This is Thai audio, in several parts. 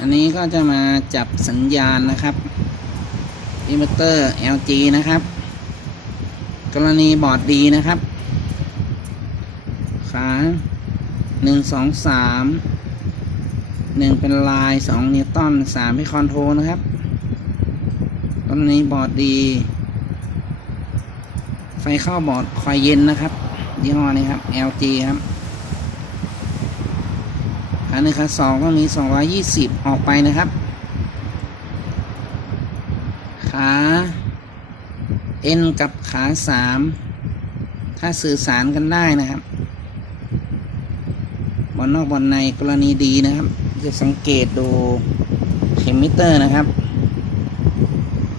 อันนี้ก็จะมาจับสัญญาณนะครับอินเวอร์เตอร์ LG นะครับ กรณีบอร์ดดีนะครับขาหนึ่งสองสามหนึ่งเป็นลายสองนิวตันสามเป็นคอนโทรนะครับกรณีบอร์ดดี ไฟเข้าบอร์ดคอยเย็นนะครับ ยี่ห้อนี้ครับ LG ครับ หนึ่งขาสองก็มี220อยี่สิบออกไปนะครับขา N กับขาสามถ้าสื่อสารกันได้นะครับบอลนอกบอลในกรณีดีนะครับ จะสังเกตดูเข็มมิเตอร์นะครับ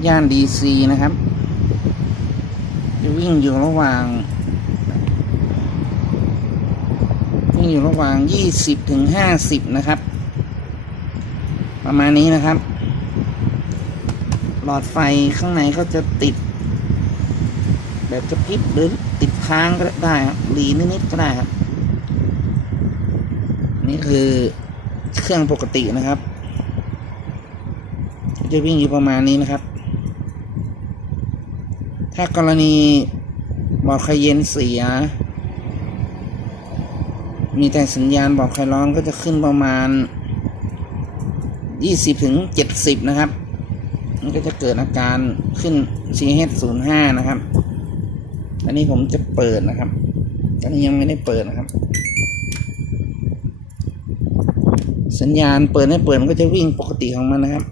ย่าน DC นะครับ จะวิ่งอยู่ระหว่าง วิ่ง อยู่ระหว่าง20ถึง50นะครับ ประมาณนี้นะครับ หลอดไฟข้างในก็จะติด แบบจะพริบหรือติดค้างก็ได้ครับหลีนิดๆก็ได้ครับ นี่คือเครื่องปกตินะครับ จะวิ่งอยู่ประมาณนี้นะครับ ถ้ากรณีบอดไฟเย็นเสีย มีแต่สัญญาณบอกใครร้อนก็จะขึ้นประมาณ 20ถึง70 นะครับ มันก็จะเกิดอาการขึ้น CH05 นะครับ อันนี้ผมจะเปิดนะครับ ตอนนี้ยังไม่ได้เปิดนะครับ สัญญาณเปิดให้เปิดมันก็จะวิ่งปกติของมันนะครับ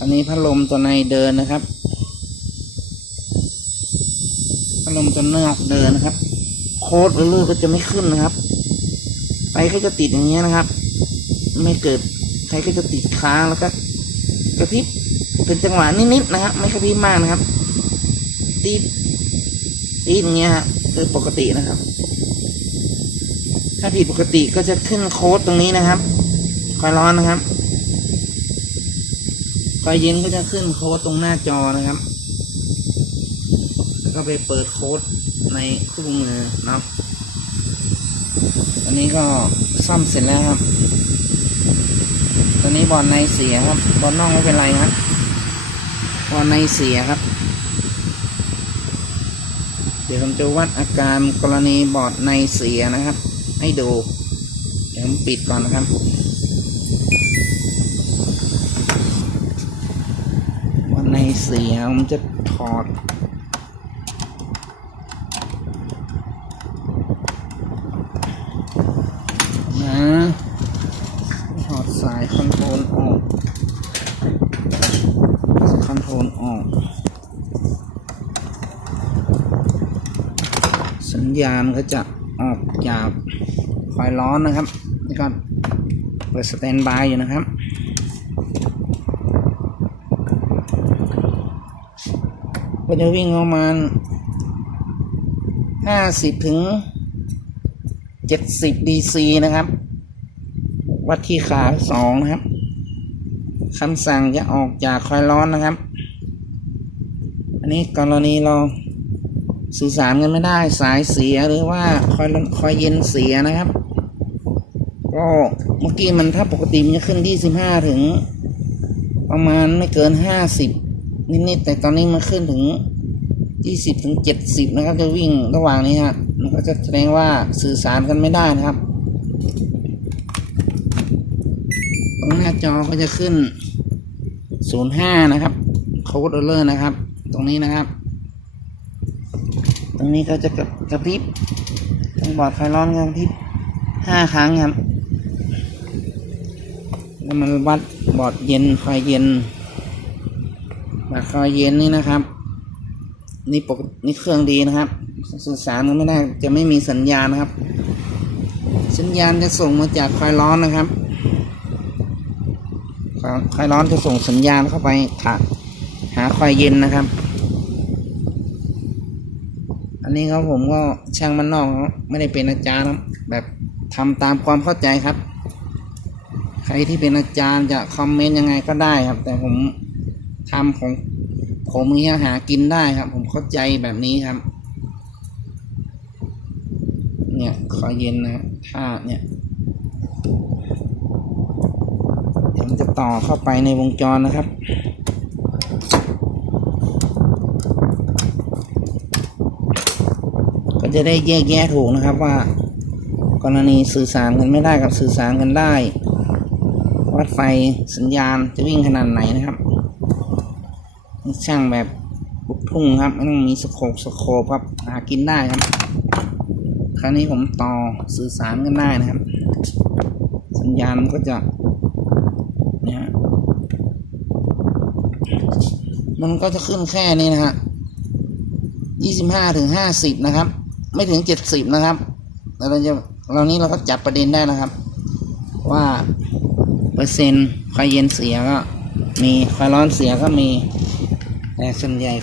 อันนี้พัดลมตัวในเดินนะครับ พัด ลมตัวนอกเดินนะครับ โค้ดหรือลูกก็จะไม่ขึ้นนะครับไฟก็จะติดอย่างเงี้ยนะครับ ไม่เกิดไฟก็จะติดค้างแล้วก็กระพริบเป็นจังหวะนิดๆนะครับ ไม่กระพริบมากนะครับ ตีดตีดอย่างเงี้ยฮะคือปกตินะครับ ถ้าผิดปกติก็จะขึ้นโค้ดตรงนี้นะครับคอยร้อนนะครับคอยเย็นก็จะขึ้นโค้ดตรงหน้าจอนะครับ ก็ไปเปิดโค้ดในคู่มือเนาะตอนนี้ก็ซ่อมเสร็จแล้วครับ ตอนนี้บอลในเสียครับ บอลนอกไม่เป็นไรครับ บอลในเสียครับ เดี๋ยวผมจะวัดอาการกรณีบอดในเสียนะครับ ให้ดู เดี๋ยวผมปิดก่อนนะครับบอลในเสียผมจะถอด นะถอดสายคอนโทรลออกคอนโทรลออก สัญาณก็จะออกจากไฟร้อนนะครับนี่ก็เปิดสแตนบายอยู่นะครับก็จะวิ่งประมาณห้าสิบถึงเจ็ดสิบดีซีนะครับ วัดที่ขาสองนะครับคำสั่งจะออกจากคอยร้อนนะครับ อันนี้กรณีเรา สื่อสารกันไม่ได้สายเสียหรือว่าคอยร้อนคอยเย็นเสียนะครับ ก็เมื่อกี้มันถ้าปกติมันจะขึ้นที่สิบห้าถึง ประมาณไม่เกินห้าสิบนิดๆแต่ตอนนี้มันขึ้นถึงยี่สิบถึงเจ็ดสิบนะครับ จะวิ่งระหว่างนี้ฮะมันก็จะแสดงว่าสื่อสารกันไม่ได้นะครับ ตรงหน้าจอก็จะขึ้น05นะครับโค้ดเลอร์นะครับ ตรงนี้นะครับ ตรงนี้ก็จะกระกระพริบตรงบอร์ดไฟร้อนกระพริบห้าครั้งครับแล้วมันวัดบอร์ดเย็นไฟเย็นบอร์ดไฟเย็นนี่นะครับ นี่ปกนี่เครื่องดีนะครับสื่อสารกันไม่ได้จะไม่มีสัญญาณนะครับ สัญญาณจะส่งมาจากไฟร้อนนะครับคอยร้อนจะส่งสัญญาณเข้าไปถาหาคอยเย็นนะครับ อันนี้ครับผมก็ช่างมันนอกไม่ได้เป็นอาจารย์ครับแบบทำตามความเข้าใจครับ ใครที่เป็นอาจารย์จะคอมเมนต์ยังไงก็ได้ครับ แต่ผมทำของผมเนี้ยหากินได้ครับ ผมเข้าใจแบบนี้ครับ เนี่ยคอยเย็นนะถ้าเนี่ยเดี๋ยวมันจะต่อเข้าไปในวงจรนะครับ จะได้แยกแยะถูกนะครับว่า กรณีสื่อสารกันไม่ได้กับสื่อสารกันได้วัดไฟสัญญาณจะวิ่งขนาดไหนนะครับช่างแบบบุกทุ่งครับไม่ต้องมีสโคปสโคปครับหากินได้ครับ คราวนี้ผมต่อสื่อสารกันได้นะครับ สัญญาณก็จะเนี่ยฮะมันก็จะขึ้นแค่นี้นะฮะยี่สิบห้าถึงห้าสิบนะครับ ไม่ถึงเจ็ดสิบนะครับแล้วเราจะเรานี้เราก็จับประเด็นได้นะครับ ว่าเปอร์เซ็นต์ไฟเย็นเสียก็มีไฟร้อนเสียก็มี แต่ส่วนใหญ่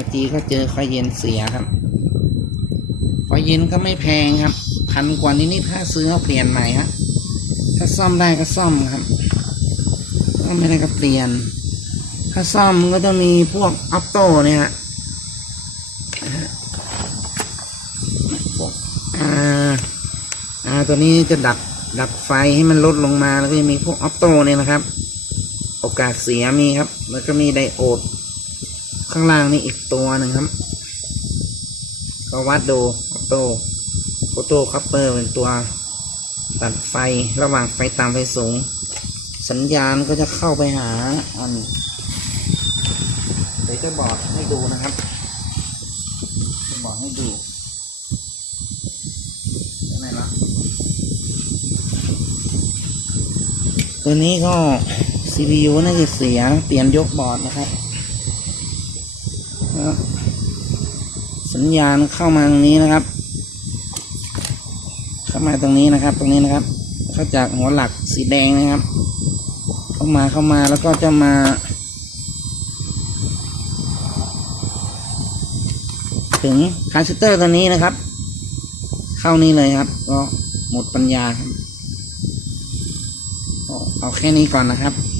LG ก็เจอไฟเย็นเสียครับไฟเย็นก็ไม่แพงครับพันกว่านิดๆถ้าซื้อเอาเปลี่ยนใหม่ครับถ้าซ่อมได้ก็ซ่อมครับถ้าไม่ได้ก็เปลี่ยน ถ้าซ่อมก็จะมีพวกออโต้เนี่ยฮะพวกอ่าอ่า ตัวนี้จะดับดับไฟให้มันลดลงมาแล้วก็จะมีพวกออโต้เนี่ยนะครับ โอกาสเสียมีครับ แล้วก็มีไดโอด ข้างล่างนี่อีกตัวหนึ่งครับ ก็วัดดูออโต้ออโต้คัพเปอร์เป็นตัวตัดไฟระหว่างไฟต่ำไฟสูง สัญญาณก็จะเข้าไปหาอันเดี๋ยวจะบอกให้ดูนะครับจะบอกให้ดูไหนละ ตัวนี้ก็ CPU น่าจะเสียเปลี่ยนยกบอร์ดนะครับ สัญญาณเข้ามาตรงนี้นะครับ เข้ามาตรงนี้นะครับ ตรงนี้นะครับ เข้าจากหัวหลักสีแดงนะครับ เข้ามาเข้ามาแล้วก็จะมาถึงคาสเตอร์ตัวนี้นะครับ เข้านี่เลยครับ ก็หมดปัญญาครับก็เอา แค่นี้ก่อนนะครับ